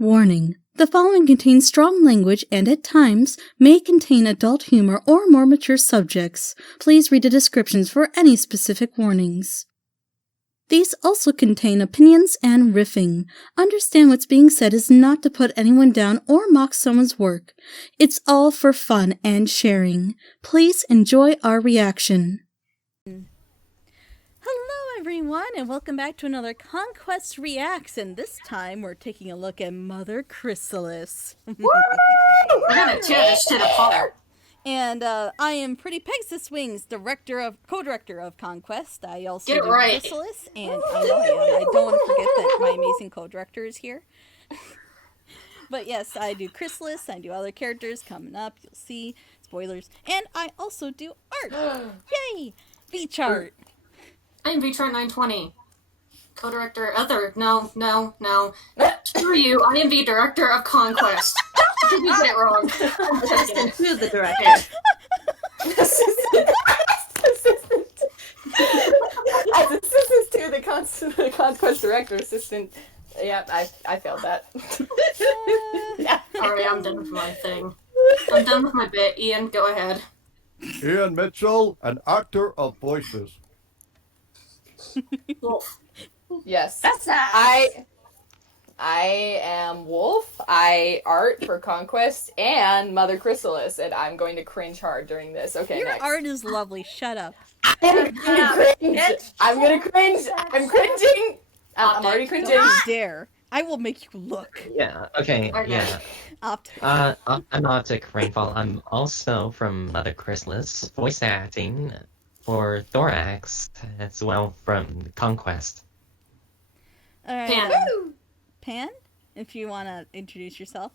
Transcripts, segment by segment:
Warning: the following contains strong language and, at times, may contain adult humor or more mature subjects. Please read the descriptions for any specific warnings. These also contain opinions and riffing. Understand what's being said is not to put anyone down or mock someone's work. It's all for fun and sharing. Please enjoy our reaction. Hello everyone, and welcome back to another Conquest Reacts, and this time we're taking a look at Mother Chrysalis. We're gonna tear this shit apart. And I am Pretty Pegasus Wings, co-director of Conquest. I also do right. Chrysalis, and I don't want to forget that my amazing co-director is here. But yes, I do Chrysalis, I do other characters coming up, you'll see, spoilers, and I also do art. Yay! V-chart. I'm V-chart 920. Co-director, no. Screw you, I am the director of Conquest. You get it wrong. Assistant to the director. Assistant to the Conquest director. Assistant. Yeah, I failed that. Yeah. Alright, I'm done with my thing. I'm done with my bit. Ian, go ahead. Ian Mitchell, an actor of voices. Wolf. Yes. That's nice. I am Wolf. I art for Conquest and Mother Chrysalis, and I'm going to cringe hard during this. Okay, Your next. art is lovely, shut up. I'm gonna cringe. I'm cringing. I'm already cringing. Don't dare. I will make you look. Yeah, okay, yeah. Optic. I'm Optic Rainfall. I'm also from Mother Chrysalis, voice acting for Thorax, as well from Conquest. Alright. Pan. Pan? If you want to introduce yourself,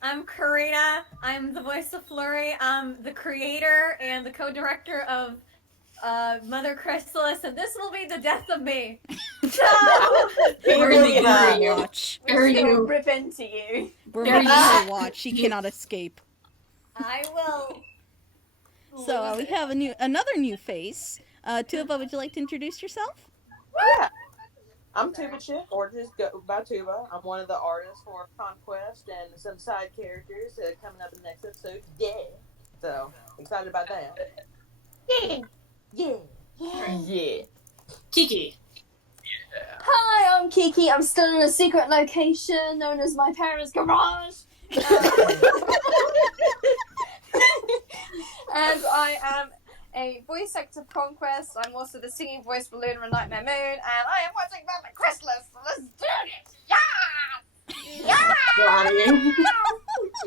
I'm Karina. I'm the voice of Flurry. I'm the creator and the co-director of Mother Chrysalis, and this will be the death of me. we're making her you. watch. Dare you. Rip into you. We're Dare making you. her watch. She cannot escape. I will. So we have another new face. Tuba, would you like to introduce yourself? Yeah, I'm Tuba Chip, or just go by Tuba. I'm one of the artists for Conquest and some side characters coming up in the next episode. Yeah, so excited about that. Yeah. Kiki. Hi, I'm Kiki. I'm still in a secret location known as my parents' garage. And I am a voice actor of Conquest. I'm also the singing voice for Lunar and Nightmare Moon. And I am watching Mother Chrysalis. So let's do it! Yeah! Yeah!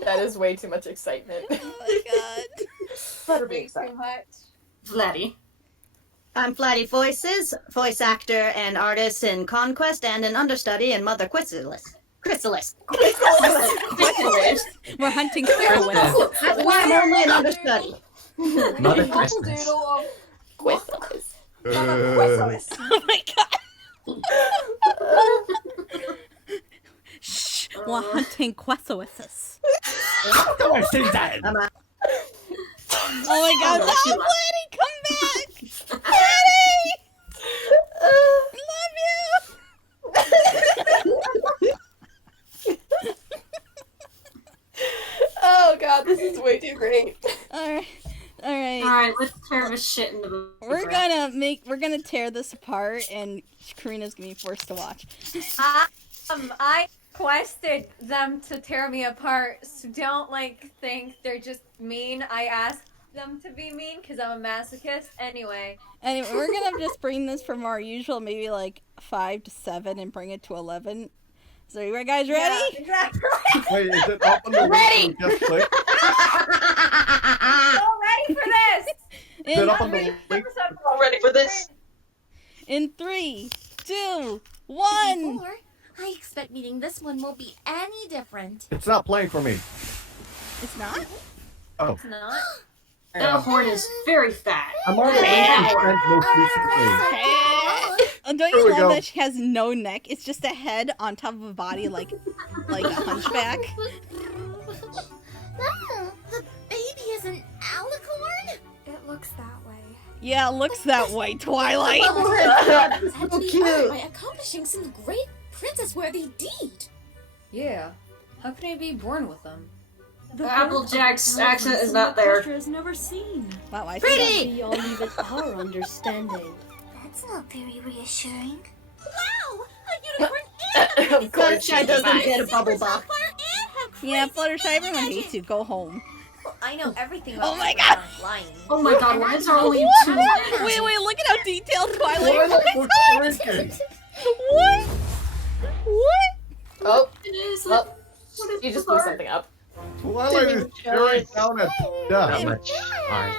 That is way too much excitement. Oh my god. Better be Too excited. much. Vladdy. I'm Flatty Voices, voice actor and artist in Conquest and an understudy in Mother Chrysalis. Chrysalis. We're hunting Chrysalis. That's why I'm only an understudy. Mother Chrysalis. Chrysalis. Oh my god. Shh. We're hunting Chrysalis. I'm a- Oh my god. Oh, Flatty, come back. Flatty! Love Oh god, this is way too great. you. Alright. Alright, let's tear this shit into the We're gonna tear this apart, and Karina's gonna be forced to watch. I requested them to tear me apart, so don't think they're just mean. I asked them to be mean because I'm a masochist. Anyway, We're gonna just bring this from our usual, maybe 5 to 7, and bring it to 11. So you guys ready? Yeah, exactly. Wait, is it up on the link? Just click. So ready for this? Is it up on the link? I'm ready for this. In 3, 2, 1. Before, I expect meeting this one won't be any different. It's not playing for me. It's not? Oh. It's not. That horn is very fat. I'm already friends most recently. Don't Here you we love go. that she has no neck? It's just a head on top of a body like a hunchback. The baby is an alicorn? It looks that way. Yeah, it looks that way, Twilight. And So we cute. are by accomplishing some great princess-worthy deed. Yeah. How can I be born with them? Applejack's accent is not there. Has never seen. Wow, I Pretty! Beyond even our understanding. That's not very reassuring. Wow! A unicorn Of course. Sunshine doesn't get a bubble bath. Yeah, Fluttershy, everyone hates you. Go home. Well, I know everything about Oh my god! flying. Oh my god, why is there only two? Wait, look at how detailed Twilight Twilight was. was shrinking. What? What? Oh, It is. well, What is you just the blew art? something up. Twilight is staring down at Not death. much art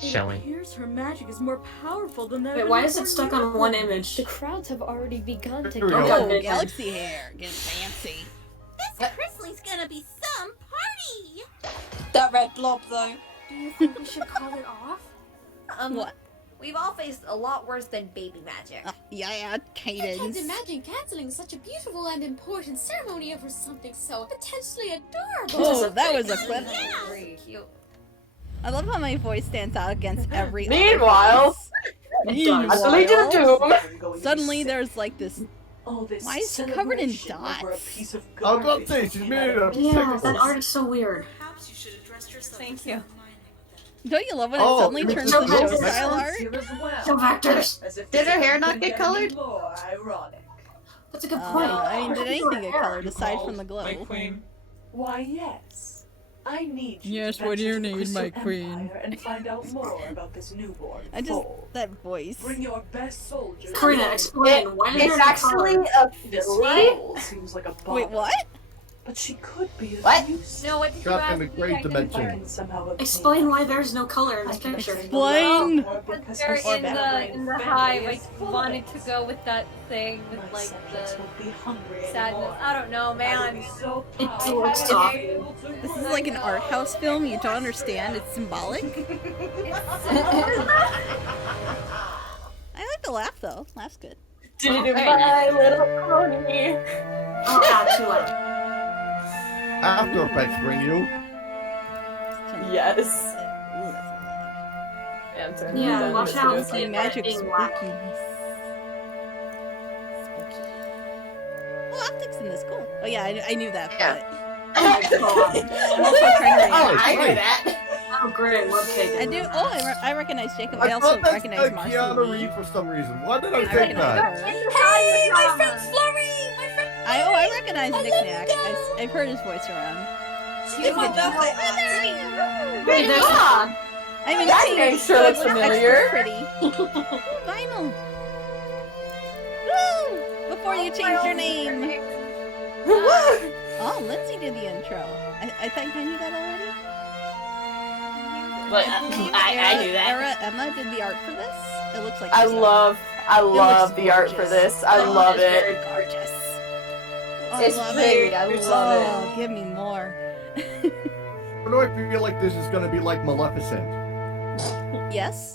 showing. Appears her magic is more powerful than that. Wait, why is it stuck on one image? The crowds have already begun to Here we gather. go. Oh, galaxy hair. Getting fancy. This Chrysalis gonna be some party! That red blob, though. Do you think we should call it off? What? We've all faced a lot worse than baby magic. Yeah, I can't Cadence. imagine canceling such a beautiful and important ceremony over something so potentially adorable. Oh, that was a clip. Very cute. I love how my voice stands out against every other Meanwhile, voice. at the Legion of Doom. Suddenly there's like this. Why is it covered in dots? I was about to say, she's made it up. Yeah, that art is so weird. Thank you. Don't you love when it Oh, suddenly it's turns so to show good. style art? Show vectors. Did her hair not get colored? That's a good point. I mean, did anything get colored aside from the glow? Why, yes. I need you Yes, to what do you venture to need, Crystal my queen? Empire and find out more about this newborn. I just that voice. Bring your best soldiers. Karina, explain. Why is there It's no actually color? a This filly. foal seems like a bother, Wait, what? but she could be of What? use. No, what did you Trapped ask in the me? great I didn't- If I dimension. can somehow obtain Explain why there's no color in this picture. Explain. or because They're her in the family hive. I is full wanted of to it. go with that thing with My like subjects the will be hungry sadness. anymore. I don't know, I will man. be so It proud looks of soft. you. This is like an art house film. You don't understand. It's symbolic. I like the laugh though. Laugh's good. My little pony. Oh, ah, too late. After Effects bring you. Yes. Ooh, that's Answer. Yeah, watch out. a lot. See Magic being spooky. whacked. Oh, optics in this. Cool. Oh yeah, I knew that. Yeah. Oh my god. I'm also trying to Oh, read. I knew that. Oh great, I love cake. I do. Oh, I recognize Jacob. I I also thought that's recognize like Marcy. Keanu Reeves for some reason. Why did I I think recognize that? her. Hey, my friend Flurry! My friend I recognize Knick-Knack. I've heard his voice around. She's my Wait, there's Ah, I mean, That she name sure looks extra familiar. pretty. Vinyl. Woo! Before you change your name. Oh, Lindsay did the intro. I think I knew that already. But I knew that. Emma did the art for this. It looks like I herself. love looks the art for gorgeous. this. I Oh, love it's it. very gorgeous. Oh, It's I love pretty. it. I love it. Oh, give me more. Why do I feel like this is gonna be like Maleficent? Yes.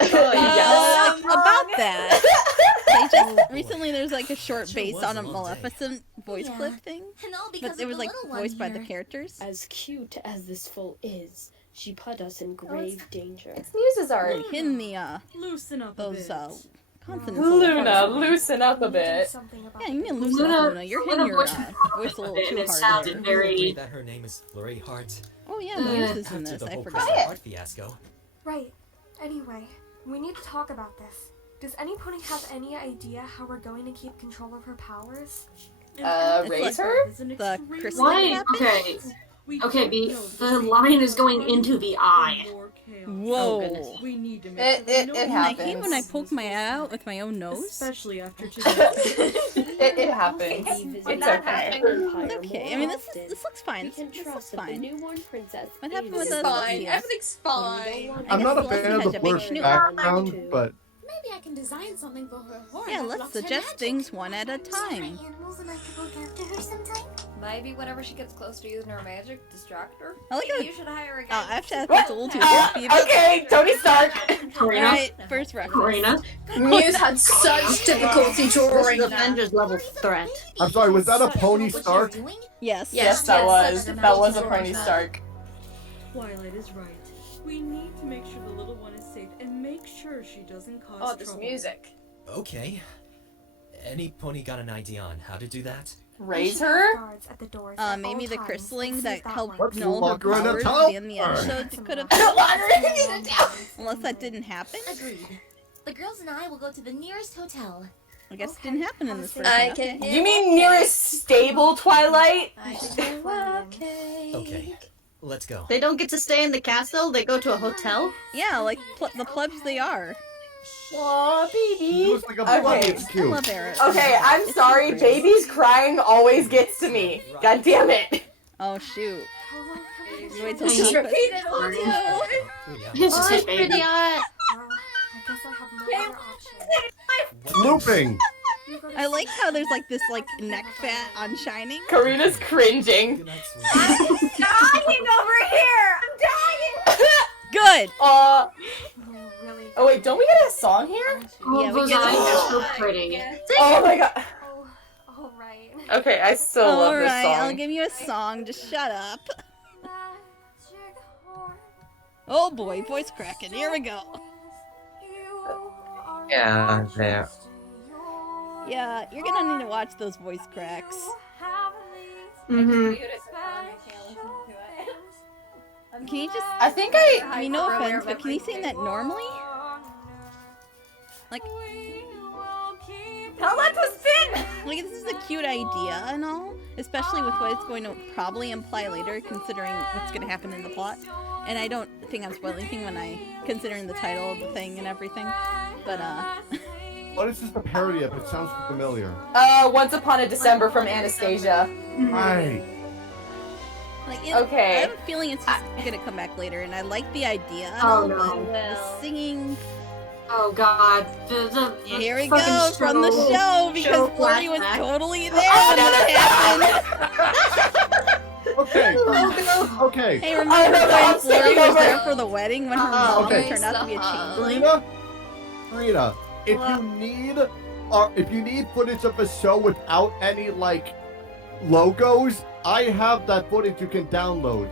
Yes. About that. They just recently there's like a short based on a Maleficent voice Yeah. clip thing, And all because but it of was the like little one voiced by the here. characters. As cute as this foal is, she put us in grave danger. It's Muse's art. In the Loosen up those consonants. Luna, loosen up a bit. Something about Yeah, you mean loosen up, Luna. You're hitting your voice a little and too it hard. sounded there. very. that her name is Flurry Heart. Oh yeah, Muse is in After this. the I whole forgot. Crystal Heart fiasco. Right. Anyway, we need to talk about this. Does any pony have any idea how we're going to keep control of her powers? It's Raise like her? The Chrysalis Why? happened? Okay. Okay, the line is going into the eye. Whoa. We need to make It sure I hate happens. when I poke my eye out with my own nose. especially after today. It happens. It's okay. It's okay. I mean, this looks fine. We can This looks trust that the fine. newborn princess What happened is with It's the fine. yes. Everything's fine. I I'm not a guess fan Leslie of had the to make blurred sure. background, but Maybe I can design something for her. Or Yeah, have let's lots of suggest magic. things one at a time. animals and I could look after her sometime. Maybe whenever she gets close to using her magic, distract her. I like how. You should hire a Oh, guy. I have to ask that's a little too creepy. Okay, Tony Stark. Karina? Alright, first reference. Karina? Muse had such difficulty drawing This is that. Avengers level threat. I'm sorry, was that a Pony Stark? Yes. Yes, that was. That was a Pony Stark. Twilight is right. We need to make sure the little one is safe and make sure she doesn't cause Oh, this trouble. music. Okay. Any pony got an idea on how to do that? raise her? Guards at the doors at Maybe all the times crystalling and that seize that helped one. Let's Noel her lock her in a powers tower. in the episode could have unless that didn't happen. Agreed. The girls and I will go to the nearest hotel. I guess it didn't happen in this first I half. can hear You mean nearest stable Twilight? Okay, let's go. They don't get to stay in the castle, they go to a hotel? Yeah, like the plebs they are. Aw, baby. He looks like a bunny. Okay. It's I cute. love Eric. Okay, I'm sorry. Babies crying always gets to me. God damn it. Oh shoot. You wait till Just Conquest. repeat it all too. It's just hit baby. I guess I have no other option. Looping. I like how there's like this like neck fat on Shining. Karina's cringing. I'm dying over here. I'm dying. Good. Really? Oh wait, don't we get a song here? Oh, Yeah, we those get eyes it. are so pretty. Oh my god. Oh, all right. Okay, I still love this Alright, I'll song. give you a song. Just shut up. Oh boy, voice cracking. Here we go. Yeah, there. Yeah, you're gonna need to watch those voice cracks. Mm-hmm. Can you just? I think I mean, no offense, but can you sing that normally? Like, Now let us spin. like this is a cute idea and all, especially with what it's going to probably imply later, considering what's going to happen in the plot. And I don't think I'm spoiling anything when considering the title of the thing and everything. But What is this a parody of? It sounds familiar. Once Upon a December from Anastasia. Right. like, Okay. I have a feeling it's just going to come back later, and I like the idea. And Oh, all, no. but the singing. Oh god. The Here we fucking go from the show because Florty was totally there when that happened. Okay. Okay. Hey, remember no, when I'm Florty saying was over- there for the wedding when her mom okay. turned out to be a changeling? Rita, if you need footage of a show without any like logos, I have that footage you can download.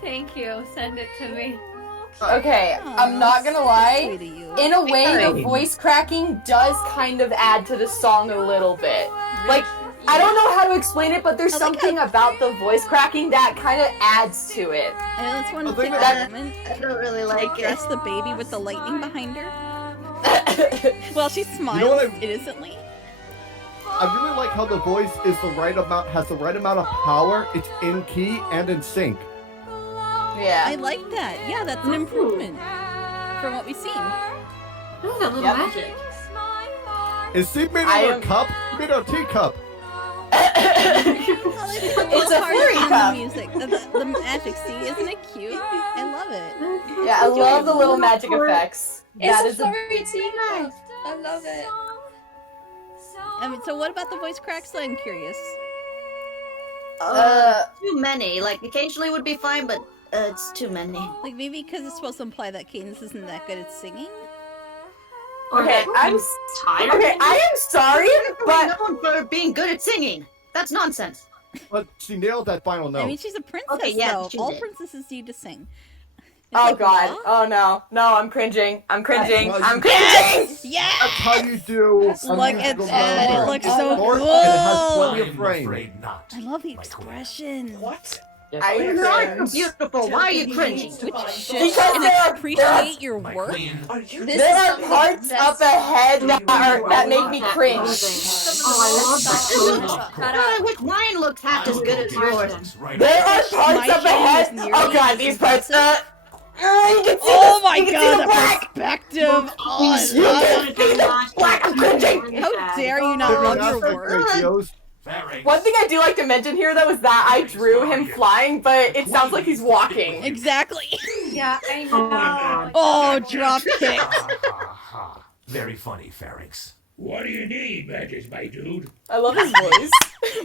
Thank you. Send it to me. Okay, I'm not gonna lie. In a way, the voice cracking does kind of add to the song a little bit. Like, I don't know how to explain it, but there's something about the voice cracking that kind of adds to it. I just want to I take think that moment. I don't really like it. Dress the baby with the lightning behind her. Well, she smiles You know what innocently. I really like how the voice is has the right amount of power. It's in key and in sync. Yeah. I like that. Yeah, that's an improvement from what we've seen. Look at that little Yep. magic. Is she made I her am- cup? Made her teacup. It's a fairy cup. The music, the magic. See, isn't it cute? I love it. Yeah, I love the little magic effects. That It's is a furry teacup. I love it. I mean, so what about the voice cracks? I'm curious. Too many. Like, occasionally would be fine, but it's too many. Like maybe because it's supposed to imply that Cadence isn't that good at singing. Okay, I'm tired. Okay, I am sorry, but known for being good at singing. That's nonsense. But she nailed that final note. I mean, she's a princess, Okay, yeah, though. she All did. princesses need to sing. It's oh like, god, what? oh no, I'm cringing. I'm cringing. Well, I'm you- cringing. Yes! That's how you do. Look at musical that, it number. looks It's so short, cool. and it has plenty of frame. not. I love the expression. What? I You're not cringe. beautiful. Why are you cringing? Because And there are appreciate your My work. queen. there are parts up ahead that make me cringe. Oh, I love that. God, I wish mine looked half as good as yours. There are parts My up shade ahead. is nearly Oh god, as these parts. impressive. You can see Oh the, my you can god, see the the black. perspective! Oh, I You love can it. see the black. I'm cringing. How dare you not Different love your aspect work? ratios. One thing I do like to mention here, though, is that I drew him flying, but it sounds like he's walking. Exactly. Yeah, I Oh my know. god. Oh, drop kick. Very funny, Pharynx. What do you need, Magus, my dude? I love his voice.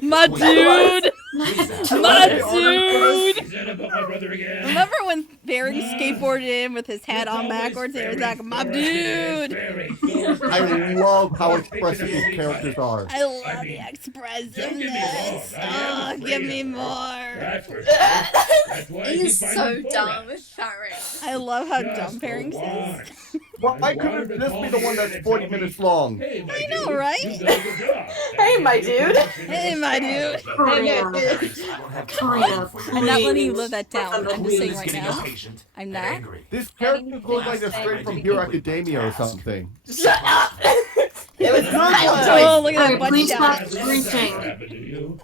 My dude! My dude! Is that about my brother again? Remember when Barry skateboarded in with his hat on backwards and he was like, my dude! I love how expressive these characters are. I love the expressiveness. Oh, give me more. That's for sure. That's why I He keep is finding so Flora. dumb with Pharynx. I love how Just dumb for Pharynx is. once. Why couldn't this be the one that's 40 minutes long? Hey, my I dude, know, right? you did a good job. Hey, my dude. Hey, my dude. I'm not letting you live that down. I'm just saying right now. I'm not. This character looks like they're straight from Hero Academia or something. Shut up! It was Oh, look at that butt Please stop shot. screeching.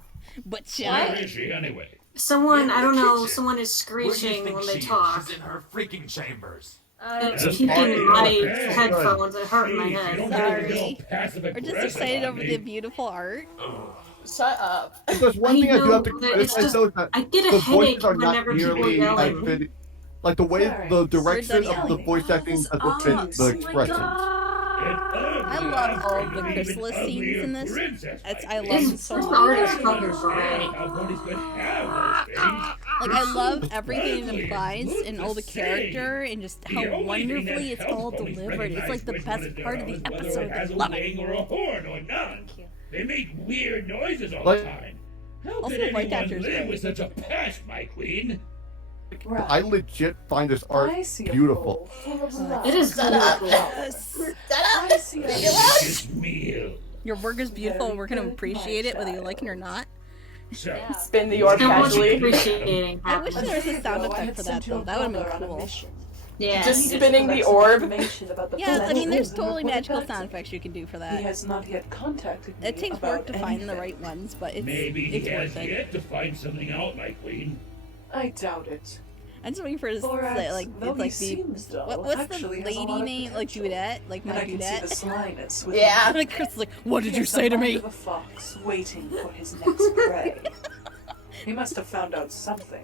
Butt shot. Where is she anyway? Someone, I don't know, someone is screeching when they talk. She's in her freaking chambers. It's keeping my headphones and hurting my head. Sorry. We're just excited over the beautiful art. Shut up. If there's one thing I do have to criticize though is that I get a the headache voices are not whenever people nearly yelling. fitting. Like the way the direction of the voice acting doesn't fit the expressions. I love all of the Chrysalis scenes in this. I love them so much. Like, I love everything it implies and all the character and just how wonderfully it's all delivered. It's like the best part of the episode. I love it. Or a horn or not. They make weird noises all the Like- time. How Also, could the voice anyone actor's live great. with such a past, my queen? I legit find this art beautiful. It is beautiful. Delicious meal. Your work is beautiful and we're going to appreciate it whether you like it or not. So, Spin the orb casually. Appreciating. I wish there was a sound effect for that though. That would have been cool. Yeah. Just spinning the orb. Yeah, I mean, there's totally magical sound effects you can do for that. He has not yet contacted me It takes work to about find the anything. right ones, but it's maybe he it's has worth it. yet to find something out, my queen. I doubt it. I'm just waiting for his Thorax, like though it's like he the seems dull, what's the actually has a lot lady of name like potential. Dudette like And my I can see the Dudette. slyness with Yeah. Like Chris is like, what did you He's say to the me? mind of a fox waiting for his next prey. He must have found out something.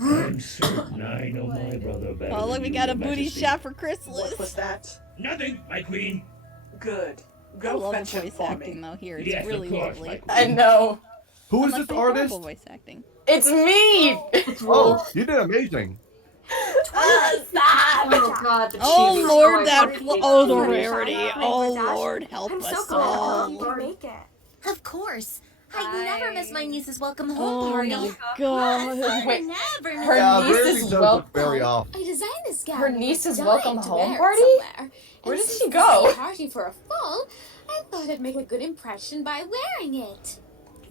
I'm certain I know my brother better. Oh look, than we you, got a Your booty Majesty. shot for What Chrysalis. was that? Nothing, my queen. Good. I Go love fetch the him voice for acting me. though here. It's Yes, of really course, lovely. my queen. I know. Who is Unlike this the artist? horrible voice acting. It's me! Oh, you did amazing. Oh god, the Oh cheese. Lord, I that fucking oh hate the it. rarity. Oh Lord, help I'm so us glad all. you can make it. Of course. I never miss my niece's welcome home Oh party. my god. Wait, Never miss her Yeah, niece Rarity is does wel- look very off. I designed this gown. Her niece's dying welcome to home wear it party? somewhere. Where And did since she it's go? a party for a fall, I thought I'd make a good impression by wearing it.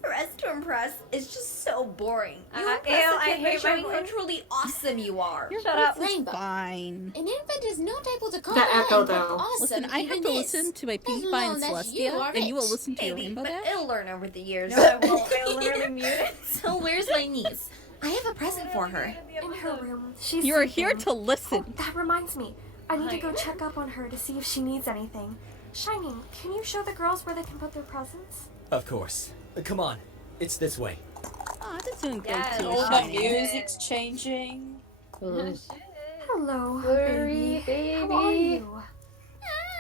Dress to impress is just so boring. You Ew, impress a I kid by hate my showing how voice. truly awesome you are. Your Shut up. voice is Rainbow. fine. An infant is not able to That echo, comprehend though. how awesome Listen, I have even to is. listen to my Let Pinkie Pie and alone that you Celestia, are and you will rich. listen to your Maybe, Rainbow but Dash? it'll learn over the years. No, I won't. I literally mute it. So where's my niece? I have a present for her. In her room. She's You are here sleeping. to listen. That reminds me. I need to go check up on her to see if she needs anything. Shining, can you show the girls where they can put their presents? Of course. Come on. It's this way. Oh, that's doing great Yes. too. Oh, it's my shiny. Music's changing. Hello, Blurry baby. How are you?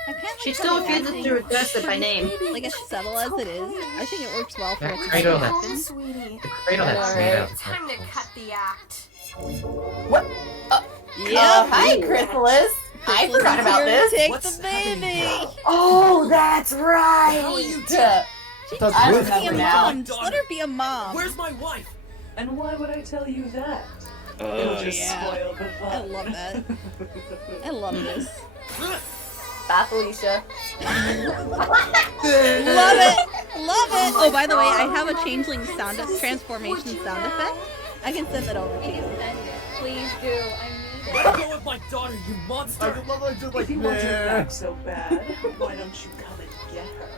I can't like She how still the refuses acting- to address it by name. Like as subtle as it is, I think it works well for That what's cradle going to that's- Oh, happen. sweetie. Cradle that's made out of Time to crystals. cut the act. What? Yeah. Hi, Chrysalis. I forgot about this. Take What's the baby. Oh, that's right. That's I good. Be a remember now. mom. Just let her be a mom. Where's my wife? And why would I tell you that? Oh, It'll just yeah. spoil the fun. I love that. I love this. Bye, Felicia. Love it! Love it! Oh, by the way, I have a changeling sound transformation sound effect. I can send that over to you. Please do. I need Let go of my daughter, you I monster! just love like, just like, If you want her nah. back so bad, why don't you come and get her?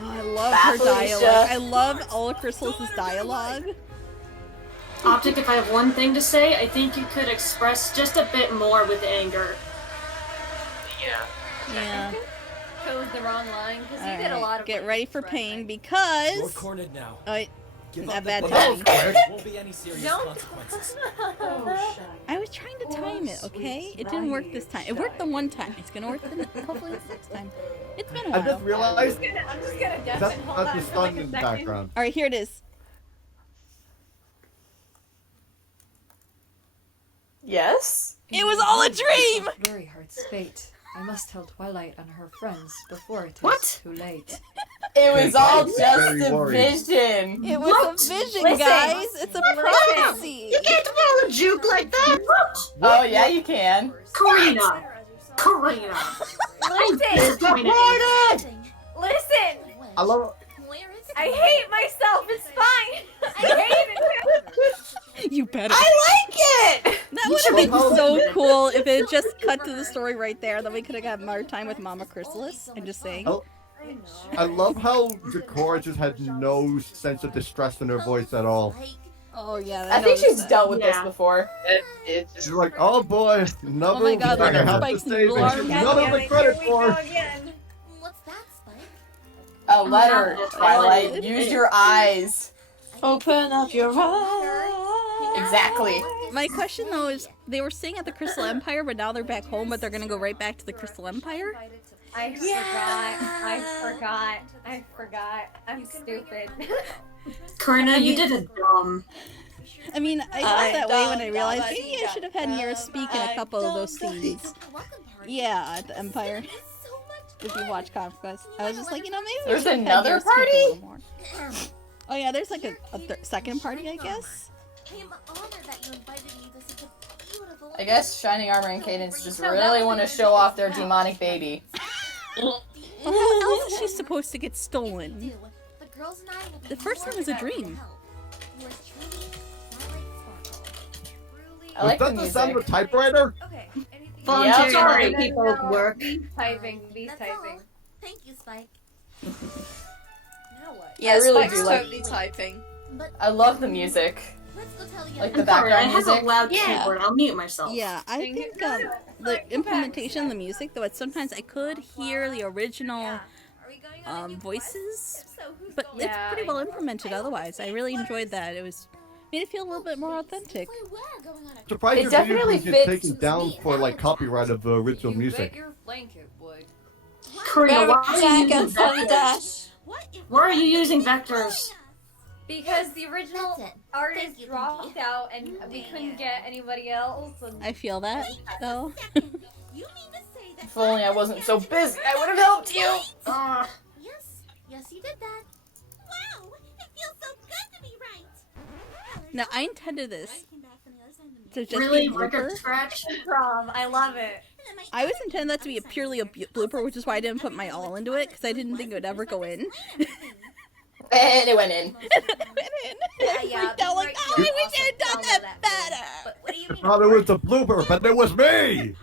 Oh, I love Bye, her Felicia. dialogue. I love all of Chrysalis' dialogue. Optic, if I have one thing to say, I think you could express just a bit more with anger. Yeah. chose the wrong line because you did a lot of. Get ready for pain You're because. cornered now. Give Not up bad the timing. There won't be any serious Don't. consequences. I was trying to time it, okay? It didn't work this time. It worked the one time. It's gonna work hopefully the next time. It's been a I while. just realized I'm just gonna guess that's, it. Hold that's on the for sun like a in the second. background. Alright, here it is. Yes? It was all a dream! Very Heart's fate. I must tell Twilight and her friends before it is What? too late. It was all I'm just very a worried. vision. It was a vision, Listen. guys! It's a prophecy! You can't follow a juke like that. Oh, yeah, you can. Karina! Karina! Listen! Listen! I love I hate myself, it's fine! I hate it! You better. I like it! That would have been so cool if it just cut to the story right there. Then we could have got more time with Mama Chrysalis. I'm just saying. I love how Decora just had no sense of distress in her voice at all. Oh yeah, I think she's dealt with this before. She's like, oh boy, another Oh my God, thing I look at have to Spike's save little and arm. she's none of the credit for. What's that, Spike? A letter, Twilight. Use your eyes. Open up your eyes. Exactly. My question though is, they were staying at the Crystal Empire, but now they're back home, but they're gonna go right back to the Crystal Empire? I forgot. I'm stupid. Karina, you did it dumb. I mean, I felt that way when I realized maybe I should have had Mira speak in a couple of those scenes. Yeah, at the Empire. If you watch Conquest, I was just like, you know, maybe we There's should have had another Mira speak a party? little more. Oh yeah, there's like a second party, I guess. I guess Shining Armor and Cadence just really want to show off their demonic baby. Well, how else is she supposed to get stolen? The first one was a dream. I like Was the that the music. sound of a typewriter? Voluntary Sorry, people's work. Typing, these typing. Thank you, Spike. Now what? Yeah, I really Spike's do like. totally typing. I love the music. Like the Sorry, I background have music. a loud keyboard. I'll mute myself. Yeah, I think the implementation of the music, though, sometimes I could hear the original voices, but it's pretty well implemented otherwise. I really enjoyed that. It made it feel a little bit more authentic. Surprised It your definitely videos get fits. taken down for like copyright of the original music. Your blanket would. Karina, why are you using and fun vectors? dash. Why are you using vectors? Because the original artist dropped out and we couldn't get anybody else. And I feel that, though. If only I wasn't so busy, I would have helped you. Yes, you did that. Wow, it feels so good to be right. Now, I intended this to just Really? be a Record blooper. scratch prom. I love it. I was intending that to be purely a blooper, which is why I didn't put my all into it, because I didn't think it would ever go in. And it went in. I freaked out like, oh, I wish I had done that better. What do you I thought it was the blooper, but it was me!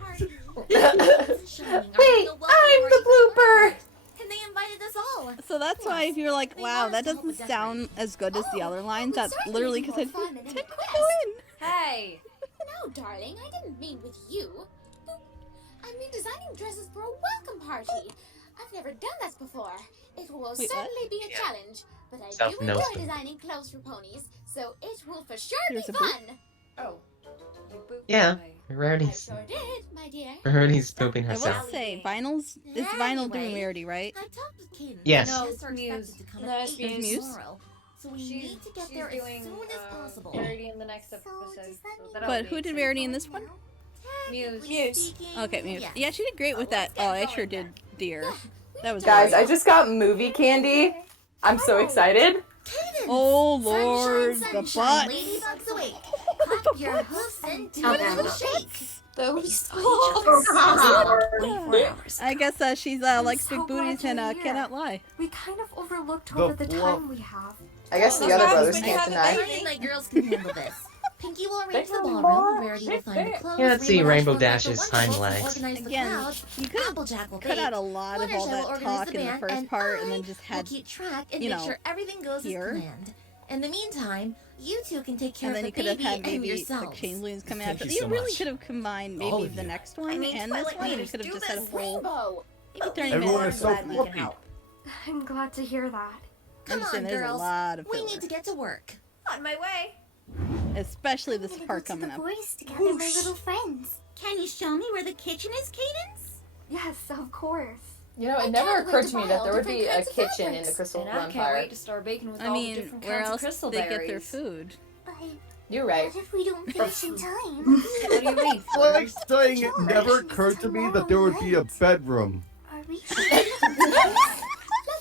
Wait, I'm the blooper! And they invited us all. So that's why if you're like, wow, that doesn't sound as good as the other lines, that's literally because I didn't go in. Hey! No, darling, I didn't mean with you. I mean designing dresses for a welcome party. I've never done this before. It will Wait, certainly what? be a challenge, but I do Self-noticing. enjoy designing clothes for ponies, so it will for sure Here's be a boot. fun. Oh. Yeah, I Rarity's sure did, my dear. Rarity's pooping I will herself. say, Vinyl's, it's Vinyl doing Rarity, right? I talked with Kaden. Yes. No, It's are Muse. expected to come No, at it's 8 Muse. tomorrow. So we need to get She's there doing, as soon as possible. Rarity in the next episode. that'll But be who did exciting. Rarity in this one? Muse. Muse. Okay, Muse. Yeah, she did great with that. Oh, I sure did, dear. That was Guys, great. I just got movie candy. I'm so excited. Oh Lord, the butt. Ladybugs awake. Clap your hoofs and do a shake. Those I guess she's likes big booties and cannot lie. We kind of overlooked The all of the fluff. time we have. I guess the other brothers can't deny. I think my girls can handle this. Pinky will arrange the ballroom, Rarity will find the clothes, Yeah, let's see Rainbow Rainbow Dash will Dash's make the hind wonderful legs. organize the Again, crowd, you could Applejack will cut bake, out a lot of Fluttershy all will that organize talk the in the band, first part, and then just we'll had, keep track and you make know, sure everything goes here. as planned. In the meantime, you two can take care and then of you the could have baby had and maybe the yourselves. changelings come Thank after. you You so really much. could have combined All maybe of the you. next one I mean, and this Twilight one. You Raiders could have do just had a this. whole maybe 30 Everyone minutes. is so on that. fluffy. I'm glad to hear that. I'm Come just on, saying there's girls. a lot of We filler, need to get to work. On my way. especially this part coming up. Boys to gather my little friends. Can you show me where the kitchen is, Cadence? Yes, of course. You know, it never occurred to me that there would be a kitchen in the Crystal And I can't Empire. wait to start baking with I all the mean, different where kinds else of crystal did they get their berries. food? But You're right. what if we don't finish in time? What do you mean? Like saying it never occurred to me that there would be a bedroom. Are we sure?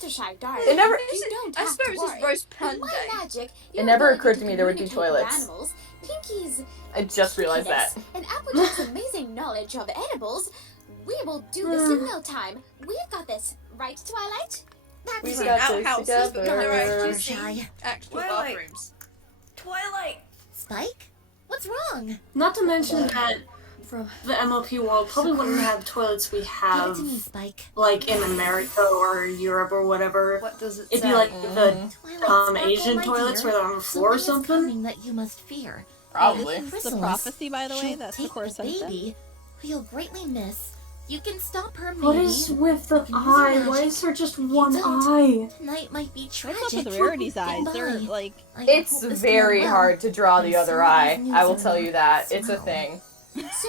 Fluttershy, darling. It never- You don't I have suppose to it's worry. roast With pun my day. magic, It you're never going occurred to to me there would be communicate with toilets. Animals, Pinky's I just realized that. and Applejack's amazing knowledge of edibles We will do this in no time. We've got this, right, Twilight? We've That's got it. this Outhouses, but together. they're Shy. actual Twilight. bathrooms. Twilight! Spike? What's wrong? Not to mention that From the MLP world probably wouldn't have toilets we have, Give it to me, Spike. like in America or Europe or whatever. what does it It'd say? be like the Twilight Sparkle, Asian my toilets dear. where they're on the floor or Something is something. coming that you must fear. Probably. This The prophecy, by the way, she'll that's take the course the sent them. baby, who you'll greatly miss. You can stop her, maybe. What is with the You can use eye? magic. Why is there just You one don't. eye? Tonight might be tragic. What's up with Rarity's eyes? They're Goodbye. like... I It's hope this very can go hard to draw the well. other Somebody's eye. news I will on tell you that. It's a tomorrow. thing. So,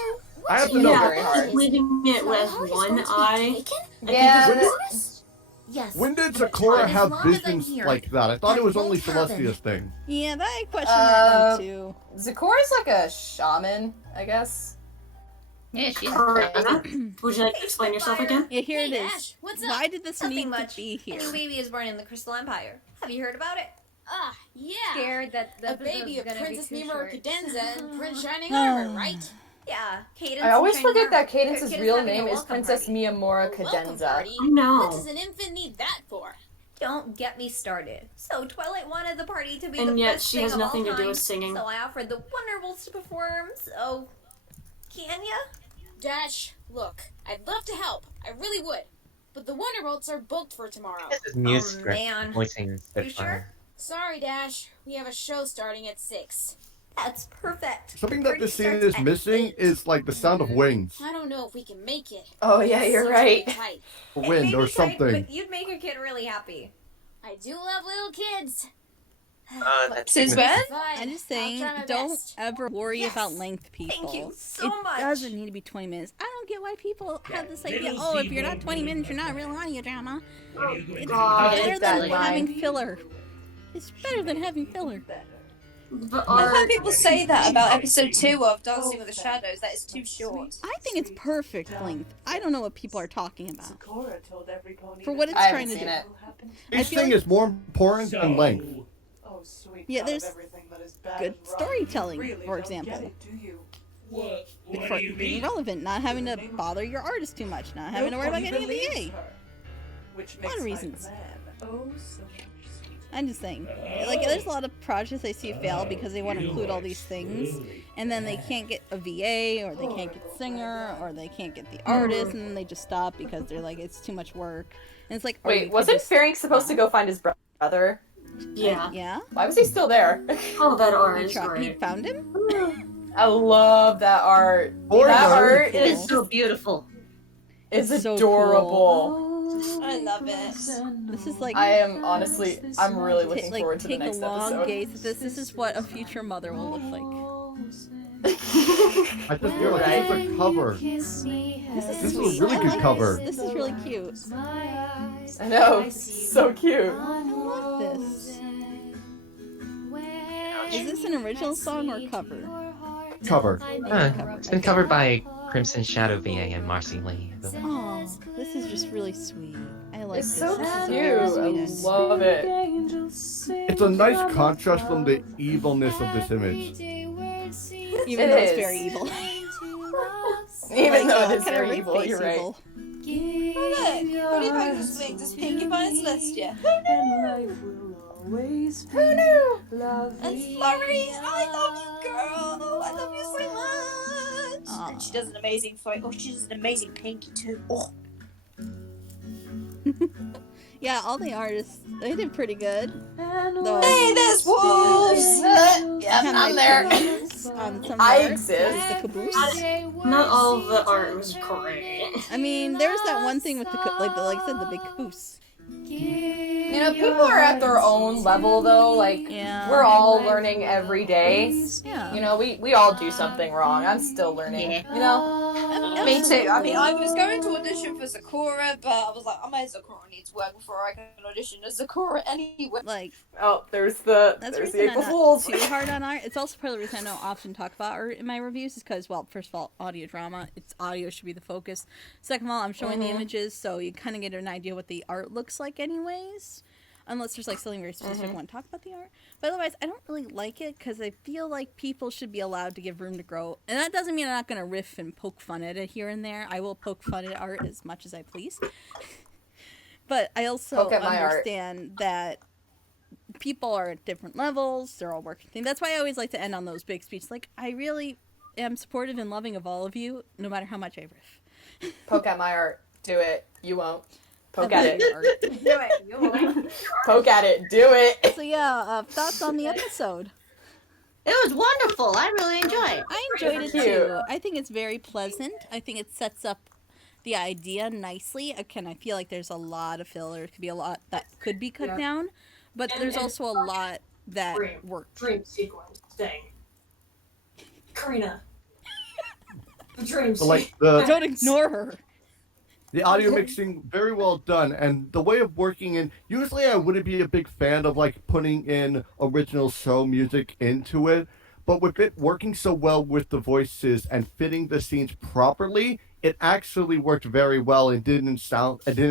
I have to what's know. your Very hard. advice? Leaving it My with heart is one going to be eye. taken? Yeah, I think that- it's Yes. When did Sakura As have long as I'm visions here, like that? I thought it was that only won't happen. Celestia's thing. Yeah, that I question that one too. Zakura's like a shaman, I guess. Yeah, she's Karina, would you like to explain yourself again? Yeah, here it Hey, is. Ash, what's up? Why did this Nothing need much. to be here? A new baby is born in the Crystal Empire. Have you heard about it? Ah, yeah. Scared that the A baby of episode's gonna Princess be too Mima or short. Cadenza and Prince Shining Armor, right? Yeah, Cadence. I always and Shining forget that Armor. Cadence's Cadence real having a name is welcome Princess party. Miyamura Welcome Cadenza. party? I know. What does an infant need that for? Don't get me started. So Twilight wanted the party to be And the yet best she thing has of all nothing to do time, with singing. So I offered the Wonderbolts to perform. So, can ya? Dash, look, I'd love to help. I really would. But the Wonderbolts are booked for tomorrow. This is news Oh, script man. voicing You Spitfire. Sorry, Dash. We have a show starting at 6. That's perfect. Something that Party this scene starts is at missing 8. is like the sound of wings. I don't know if we can make it. Oh yeah, you're Seems right. pretty tight. It Wind may or be tight, something. but you'd make your kid really happy. I do love little kids. That's Since even- when? Fine. I'm just I'll saying, try my don't best. ever worry Yes. about length, people. Thank you so it much. doesn't need to be 20 minutes. I don't get why people have this idea, little oh, if you're not people 20 minutes, you're not real audio drama. What are you going It's to God. do? better hate that than line. having filler. It's better than having filler. But I've our heard people say that about episode 2 of Dancing with the Shadows, that it's too short. I think it's perfect length. I don't know what people are talking about. Sakura told every pony For what it's I trying haven't to seen do. it. I Each feel thing like- is more important than length. Oh, sweet. Yeah, God of there's everything that is bad good and wrong. storytelling, You really for don't example. Get it, do you? What For do you being mean? relevant, not having to bother your artist too much, not having to worry about Nobody getting a believes VA. her, which A lot makes of my reasons. plan oh so much sweeter. I'm just saying, like, there's a lot of projects I see fail because they want to include all these things, and then they can't get a VA, or they can't get the singer, or they can't get the artist, and then they just stop because they're like, it's too much work. And it's like, or you Wait, could wasn't just- Faring supposed to go find his brother? yeah. Yeah? Why was he still there? Oh, that art He, is he great. found him? I love that art. Or that her. art It's is so beautiful. It's so adorable. I love it. This is like, I am honestly, I'm really looking forward to the take next a long episode. gaze at this. This is what a future mother will look like. I just feel like this is a cover. This This is is a sweet. really I good like cover. This is really cute. I know, so cute. I love this. Is this an original song or cover? Cover. It's been covered by Crimson Shadow VA and Marcy Lee. Oh, this is just really sweet. I like It's this. so This is cute. really sweet. I love it. It's a nice contrast from the evilness of this image. Even It though it's is. very evil. Even though it is Kind of very red evil, face you're right. evil. Oh look, Buddy Bags wings is Pinkie Pie's Celestia. Who knew? And Flurry, I love you, girl. I love you so much. And she does an amazing fight. Oh, she does an amazing Pinkie too. Oh. Yeah, all the artists, they did pretty good. Though, Hey, there's wolves. Yep, Can I'm I there. please, on some I art, exist. there's the caboose. Not all of the art was great. I mean, there's that one thing with the like I said, the big caboose. You know, people are at their own level though. Like, Yeah. we're all learning every day. Yeah. You know, we all do something wrong. I'm still learning. Yeah. You know? Me too. I mean, I was going to audition for Sakura, but I was like, I made Sakura needs work before I can audition as Sakura anyway. Like, Oh, there's the that's the there's the reason April I'm Fools. not too hard on art. It's also part of the reason I don't often talk about art in my reviews, is because, well, first of all, audio drama. It's audio should be the focus. Second of all, I'm showing the images, so you kind of get an idea what the art looks like anyways. unless there's like something very specific I want to talk about the art. But otherwise, I don't really like it because I feel like people should be allowed to give room to grow. And that doesn't mean I'm not going to riff and poke fun at it here and there. I will poke fun at art as much as I please. But I also understand that people are at different levels. They're all working. That's why I always like to end on those big speeches. Like, I really am supportive and loving of all of you, no matter how much I riff. Poke at my art. Do it. You won't. Poke at it. Do it. You won't. Poke at it. Do it. So yeah, thoughts on the episode? It was wonderful. I really enjoyed it. I enjoyed it too. I think it's very pleasant. I think it sets up the idea nicely. Again, I feel like there's a lot of filler. There could be a lot that could be cut down, but there's also a lot that worked. Dream sequence thing. Karina. The dream Like Don't ignore her. The audio mixing, very well done, and the way of working in. Usually, I wouldn't be a big fan of like putting in original show music into it, but with it working so well with the voices and fitting the scenes properly, it actually worked very well and didn't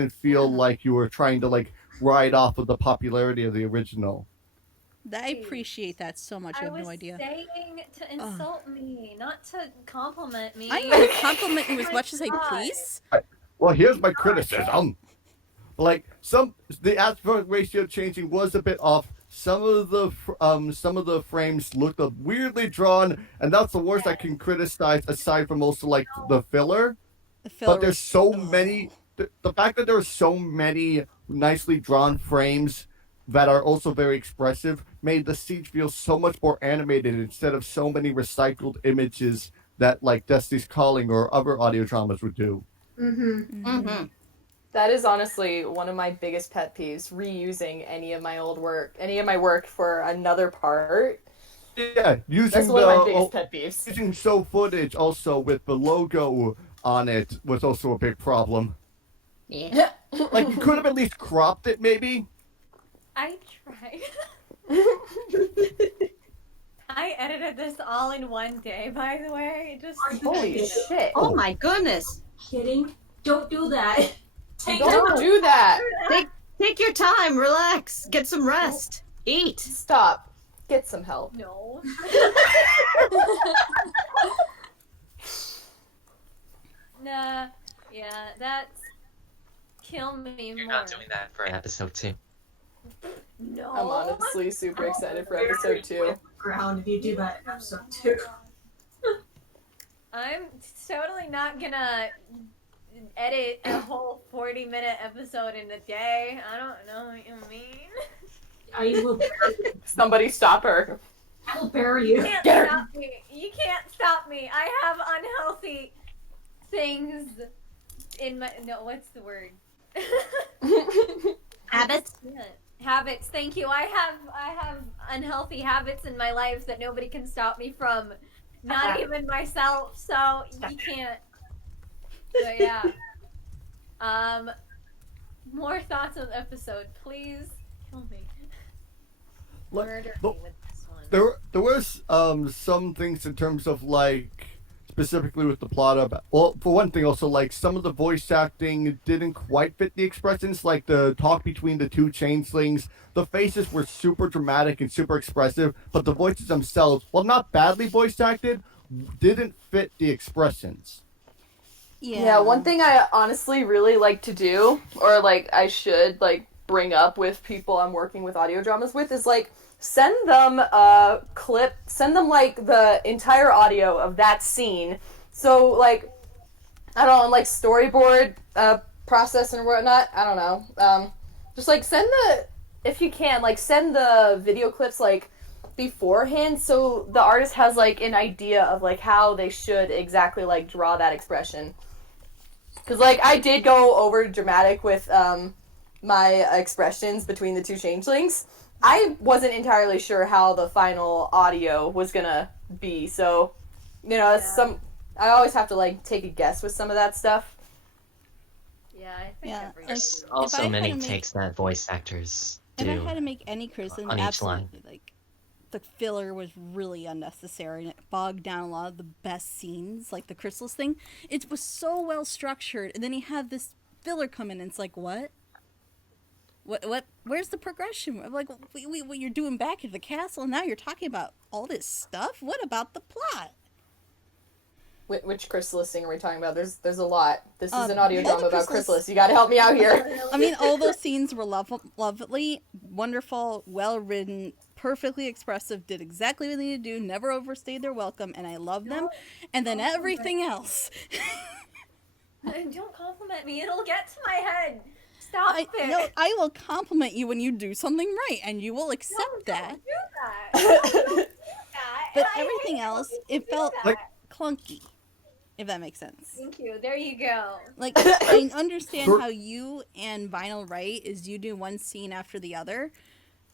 feel like you were trying to like ride off of the popularity of the original. I appreciate that so much. You have no idea. I was saying to insult me, not to compliment me. I'm going to compliment you as much as I please. Well, here's my criticism. Like the aspect ratio changing was a bit off. Some of the frames looked weirdly drawn, and that's the worst I can criticize. Aside from also like the filler, but there's so many. The fact that there are so many nicely drawn frames that are also very expressive made the siege feel so much more animated instead of so many recycled images that like Destiny's Calling or other audio dramas would do. That is honestly one of my biggest pet peeves, reusing any of my work for another part. Yeah, That's one of my biggest pet peeves. Using show footage also with the logo on it was also a big problem. Yeah. Like, you could have at least cropped it, maybe? I tried. I edited this all in one day, by the way. Holy shit. Oh my goodness. Kidding? Don't do that. Don't do that. Take your time, relax, get some rest, eat. Stop. Get some help. No. Nah. Yeah, that's kill me You're more. not doing that for episode 2. No. I'm honestly super excited for episode 2. Ground if you do that in episode 2. I'm totally not gonna edit a whole 40-minute episode in a day. I don't know what you mean. I will bury you. Somebody stop her. I will bury you. You can't Get her. stop me. You can't stop me. I have unhealthy things in my... No, what's the word? Habits? Yeah. Habits, thank you. I have unhealthy habits in my life that nobody can stop me from. Not even myself, so you can't. But yeah. More thoughts on the episode, please. Kill me. Murder me with this one. There was some things in terms of like specifically with the plot of, well, for one thing, also like some of the voice acting didn't quite fit the expressions, like the talk between the two changelings. The faces were super dramatic and super expressive, but the voices themselves, while not badly voice acted, didn't fit the expressions. Yeah, one thing I honestly really like to do, or like I should like bring up with people I'm working with audio dramas with, is like send them a clip, send them like the entire audio of that scene. So like, I don't know, like storyboard process and whatnot, I don't know. Just like send if you can, like send the video clips like beforehand so the artist has like an idea of like how they should exactly like draw that expression. Because like I did go over dramatic with my expressions between the two changelings. I wasn't entirely sure how the final audio was gonna be, so you know, it's I always have to like take a guess with some of that stuff. Yeah, I think There's also many takes that voice actors do. If I had to make any criticism, on each line. absolutely, like, the filler was really unnecessary, and it bogged down a lot of the best scenes, like the Chrysalis thing. It was so well structured, and then you have this filler come in, and it's like, what? Where's the progression? Like, what you're doing back at the castle, and now you're talking about all this stuff? What about the plot? Which Chrysalis thing are we talking about? There's a lot. This is an audio all drama the about Chrysalis. You gotta help me out here. I mean, all those scenes were lovely, wonderful, well-written, perfectly expressive, did exactly what they needed to do, never overstayed their welcome, and I love them. And then everything else. Don't compliment me, it'll get to my head. Stop it. No, I will compliment you when you do something right, and you will accept that. Don't do that. But everything else, it felt Like- clunky, if that makes sense. Thank you. There you go. Like, I understand how you and Vinyl write is you do one scene after the other.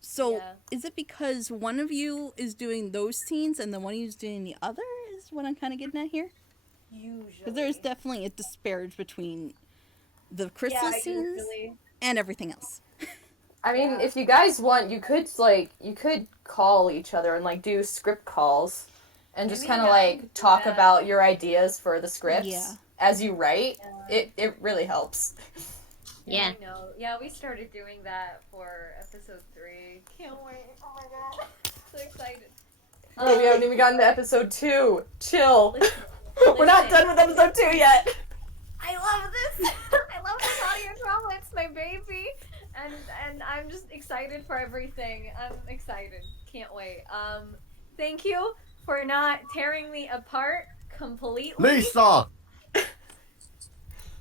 So, is it because one of you is doing those scenes and the one of you is doing the other? Is what I'm kind of getting at here? Usually. Because there's definitely a disparage between the Chrysalis scenes and everything else. I mean, if you guys want, you could call each other and like do script calls, and just kind of like talk about your ideas for the scripts as you write. It really helps. Yeah. I know. Yeah, we started doing that for episode 3. Can't wait. Oh my god. So excited. Oh, we haven't even gotten to episode 2. Chill. We're not done with episode 2 yet. I love this. I love this audio drama. It's my baby. And I'm just excited for everything. I'm excited. Can't wait. Thank you for not tearing me apart completely. Lisa!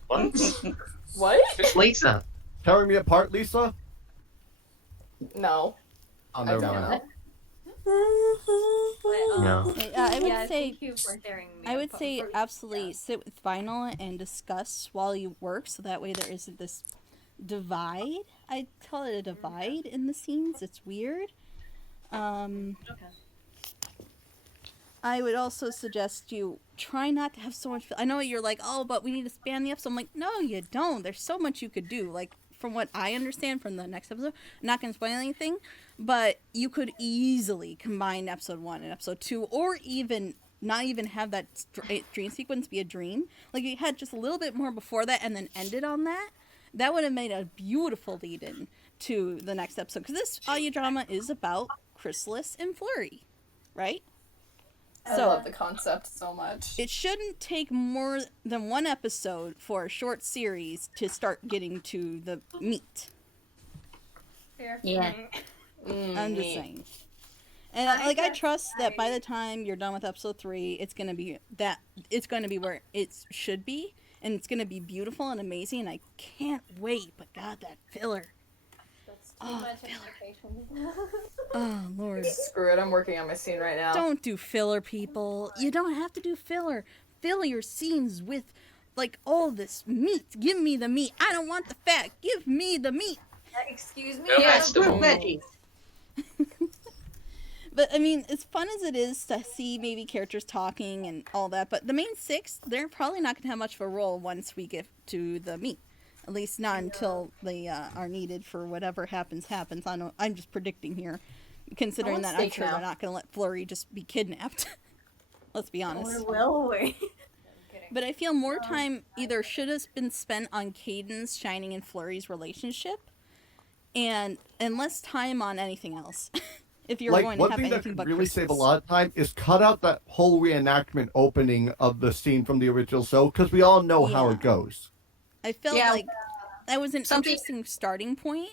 What? What? Lisa. Tearing me apart, Lisa? No. Oh, never I don't mind. No. I would say, thank you for tearing me I would apart. say absolutely sit with Vinyl and discuss while you work, so that way there isn't this divide. I call it a divide in the scenes. It's weird. I would also suggest you try not to have so much. I know you're like, oh, but we need to span the episode. I'm like, no, you don't. There's so much you could do. Like, from what I understand from the next episode, I'm not going to spoil anything, but you could easily combine episode 1 and episode 2, or even not even have that dream sequence be a dream. Like, you had just a little bit more before that and then ended on that. That would have made a beautiful lead-in to the next episode. Because this audio drama is about Chrysalis and Flurry, right? I love the concept so much. It shouldn't take more than one episode for a short series to start getting to the meat. Yeah. I'm just saying. And I trust that by the time you're done with episode 3, it's gonna be where it should be, and it's gonna be beautiful and amazing. And I can't wait. But God, that filler. That's too much information. Oh Lord. Screw it. I'm working on my scene right now. Don't do filler, people. You don't have to do filler. Fill your scenes with like all this meat. Give me the meat. I don't want the fat. Give me the meat. Excuse me. Veggies. But I mean, as fun as it is to see maybe characters talking and all that, but the main 6, they're probably not going to have much of a role once we get to the meat. At least not until they are needed for whatever happens. I'm just predicting here, considering that I'm sure they're not going to let Flurry just be kidnapped. Let's be honest. Or will we? But I feel more time either should have been spent on Cadence, Shining, and Flurry's relationship, and less time on anything else. If you're going to have anything but one thing that could really Christmas. save a lot of time is cut out that whole reenactment opening of the scene from the original show, because we all know how it goes. I felt like that was an interesting starting point.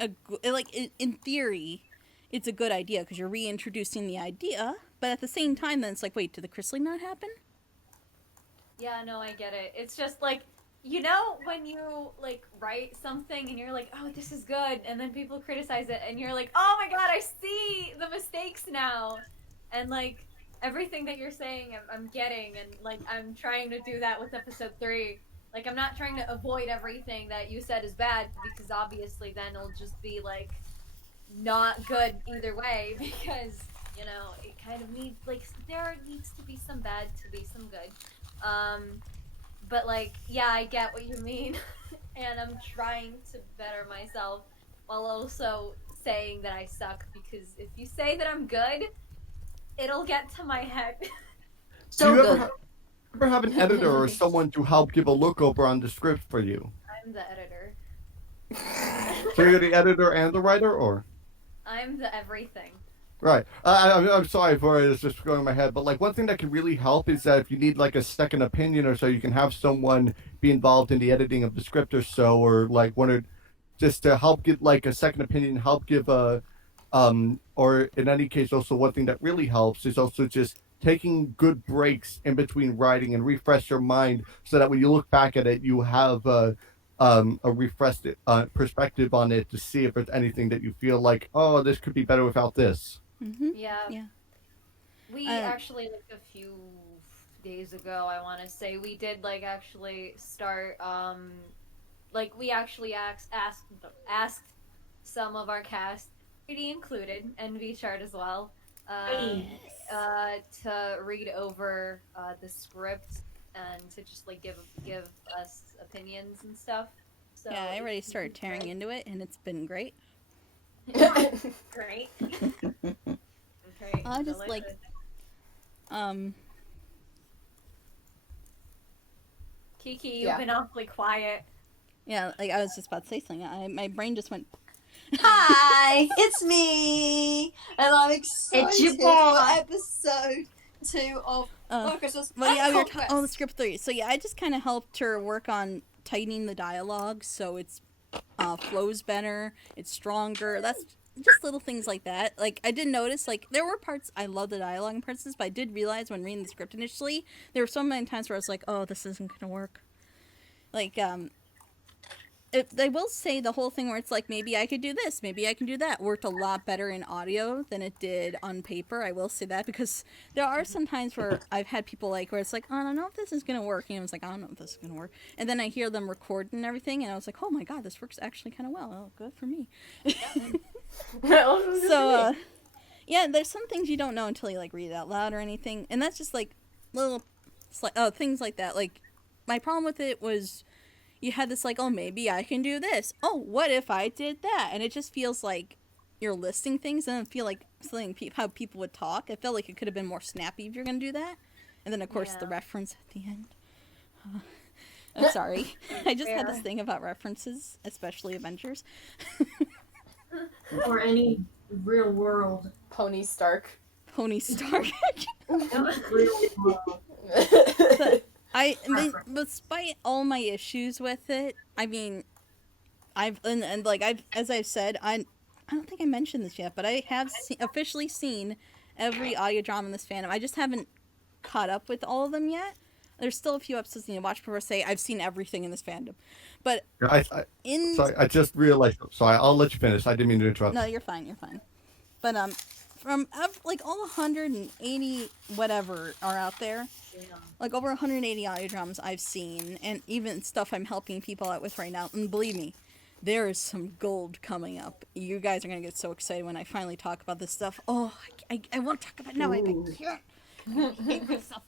In theory, it's a good idea because you're reintroducing the idea, but at the same time, then it's like, wait, did the Chrysalis not happen? Yeah, no, I get it. It's just like, you know, when you like write something and you're like, oh, this is good, and then people criticize it, and you're like, oh my god, I see the mistakes now, and like everything that you're saying, I'm getting, and like I'm trying to do that with episode 3. Like, I'm not trying to avoid everything that you said is bad, because obviously then it'll just be like not good either way, because you know it kind of needs, like, there needs to be some bad to be some good. But like, yeah, I get what you mean, and I'm trying to better myself while also saying that I suck, because if you say that I'm good, it'll get to my head. Do you ever have an editor or someone to help give a look over on the script for you? I'm the editor. So you're the editor and the writer, or? I'm the everything. Right. I'm sorry for it. It's just going in my head. But like one thing that can really help is that if you need like a second opinion or so, you can have someone be involved in the editing of the script or so, or like one or just to help get like a second opinion, help give a or in any case, also one thing that really helps is also just taking good breaks in between writing and refresh your mind so that when you look back at it, you have a refreshed perspective on it to see if there's anything that you feel like, oh, this could be better without this. Yeah. We actually, like, a few days ago, I want to say, we did, like, actually start, like, we actually asked some of our cast, pretty included, and V-Chart as well, to read over the script and to just, like, give us opinions and stuff. So yeah, I already started tearing into it, and it's been great. Great. I just like, Kiki, you've been awfully quiet. Yeah, like I was just about to say something. My brain just went. Hi, it's me, and I'm excited It's your for boy. episode 2 of Christmas. Well, yeah, we were talking the script 3. So yeah, I just kind of helped her work on tightening the dialogue so it's flows better, it's stronger. That's just little things like that. Like I did notice, like there were parts I love the dialogue in parts of this, but I did realize when reading the script initially, there were so many times where I was like, oh, this isn't gonna work. Like I will say the whole thing where it's like, maybe I could do this, maybe I can do that, worked a lot better in audio than it did on paper. I will say that, because there are some times where I've had people like, where it's like, I don't know if this is going to work. And I was like, I don't know if this is going to work. And then I hear them record and everything, and I was like, oh my god, this works actually kind of well. Oh, good for me. So, yeah, there's some things you don't know until you, like, read it out loud or anything. And that's just, like, little things like that. Like, my problem with it was, you had this like, oh, maybe I can do this. Oh, what if I did that? And it just feels like you're listing things, and I feel like something how people would talk. I felt like it could have been more snappy if you're going to do that. And then, of course, the reference at the end. I'm sorry. I just had this thing about references, especially Avengers. Or any real world. Pony Stark. Pony Stark. Real world. Despite all my issues with it, I mean, as I've said, I don't think I mentioned this yet, but I have officially seen every audio drama in this fandom. I just haven't caught up with all of them yet. There's still a few episodes I need to watch before I say I've seen everything in this fandom. But Sorry, I just realized. Sorry, I'll let you finish. I didn't mean to interrupt. No, you're fine. You're fine. But from like all 180 whatever are out there, like over 180 audio dramas I've seen, and even stuff I'm helping people out with right now. And believe me, there is some gold coming up. You guys are gonna get so excited when I finally talk about this stuff. Oh, I won't talk about it now. I can't. I hate myself.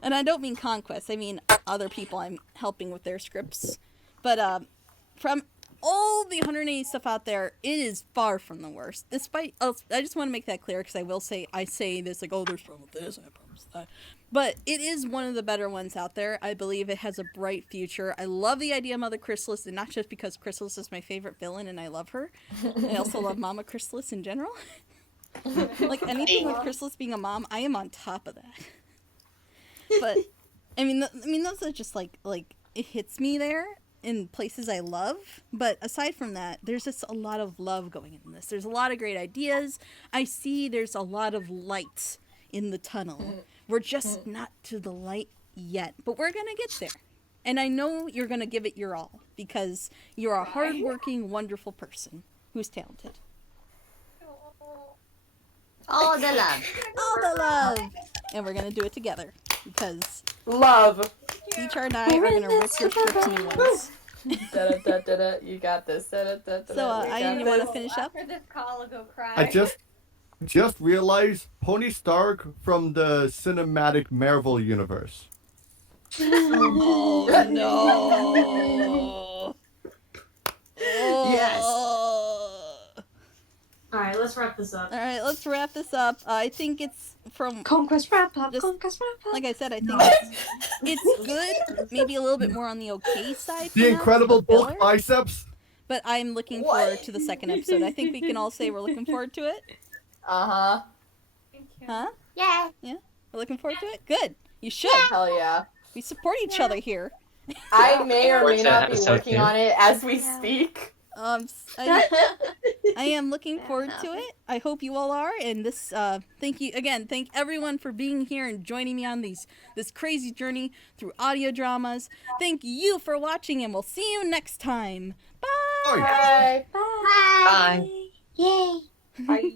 And I don't mean Conquest. I mean other people I'm helping with their scripts. But from all the 180 stuff out there, it is far from the worst. Despite, I just want to make that clear, because I say this like, oh, there's problem with this, I promise that. But it is one of the better ones out there. I believe it has a bright future. I love the idea of Mother Chrysalis, and not just because Chrysalis is my favorite villain and I love her. I also love Mama Chrysalis in general. Like anything with Chrysalis being a mom, I am on top of that. But I mean, those are just like it hits me there in places I love. But aside from that, there's just a lot of love going in this. There's a lot of great ideas. I see there's a lot of light in the tunnel. We're just not to the light yet, but we're gonna get there. And I know you're gonna give it your all, because you're a hardworking, wonderful person who's talented. All the love. All the love. And we're gonna do it together, because love. Feature and I are gonna rip your scripts new ones. You got this. So, I didn't want to finish up. After this call, I'll go cry. I just realized Pony Stark from the cinematic Marvel universe. Oh no! Yes. Alright, let's wrap this up. Alright, let's wrap this up. I think it's from Conquest wrap up. just, Conquest wrap up. like I said, I think it's good. Maybe a little bit more on the okay side. The incredible bulk filler, biceps. but I'm looking forward to the second episode. I think we can all say we're looking forward to it. Uh-huh. Huh? Yeah. Yeah? We're looking forward to it? Good. You should. Hell yeah. We support each other here. I may or may What's not that be episode working two? on it as we speak. I am looking forward to it. I hope you all are. And this, thank you again. Thank everyone for being here and joining me on this crazy journey through audio dramas. Thank you for watching, and we'll see you next time. Bye. Bye. Bye. Bye. Yay. Bye.